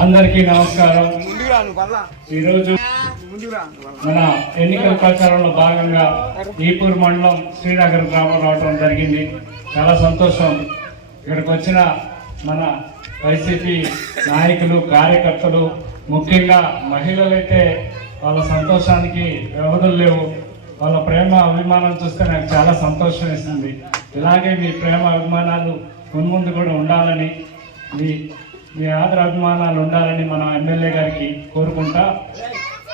అందరికీ నమస్కారం. ఈరోజు మన ఎన్నికల ప్రచారంలో భాగంగా ఈపూర్ మండలం శ్రీనగర్ గ్రామం రావడం జరిగింది. చాలా సంతోషం. ఇక్కడికి వచ్చిన మన వైసీపీ నాయకులు, కార్యకర్తలు, ముఖ్యంగా మహిళలైతే వాళ్ళ సంతోషానికి వ్యవధులు లేవు. వాళ్ళ ప్రేమ అభిమానం చూస్తే నాకు చాలా సంతోషం ఇస్తుంది. ఇలాగే మీ ప్రేమ అభిమానాలు మున్ముందు కూడా ఉండాలని, మీ ఆదర అభిమానాలు ఉండాలని మన ఎమ్మెల్యే గారికి కోరుకుంటా.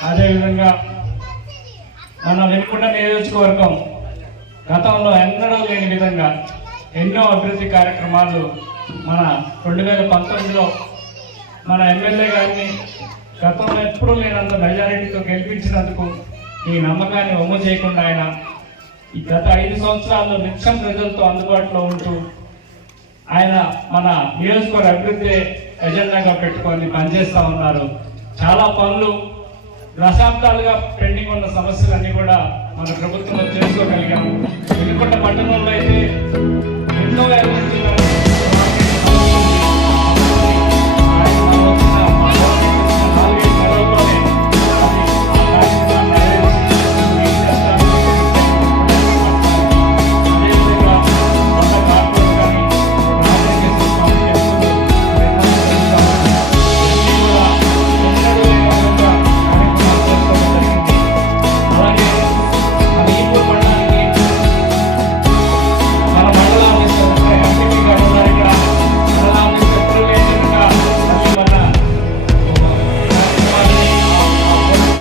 అదేవిధంగా మన వెనుకొండ నియోజకవర్గం గతంలో ఎన్నడూ లేని విధంగా ఎన్నో అభివృద్ధి కార్యక్రమాలు మన 2019లో మన ఎమ్మెల్యే గారిని గతంలో ఎప్పుడూ లేనంత మెజారిటీతో గెలిపించినందుకు ఈ నమ్మకాన్ని ఒమ్ము చేయకుండా ఆయన ఈ గత 5 సంవత్సరాల్లో నిత్యం ప్రజలతో అందుబాటులో ఉంటూ ఆయన మన నియోజకవర్గ అభివృద్ధి ఎజెండాగా పెట్టుకొని పనిచేస్తూ ఉన్నారు. చాలా పనులు దశాబ్దాలుగా పెండింగ్ ఉన్న సమస్యలన్నీ కూడా మన ప్రభుత్వంలో చేసుకోగలిగాము. వెనుకొండ పట్టణంలో అయితే ఎన్నో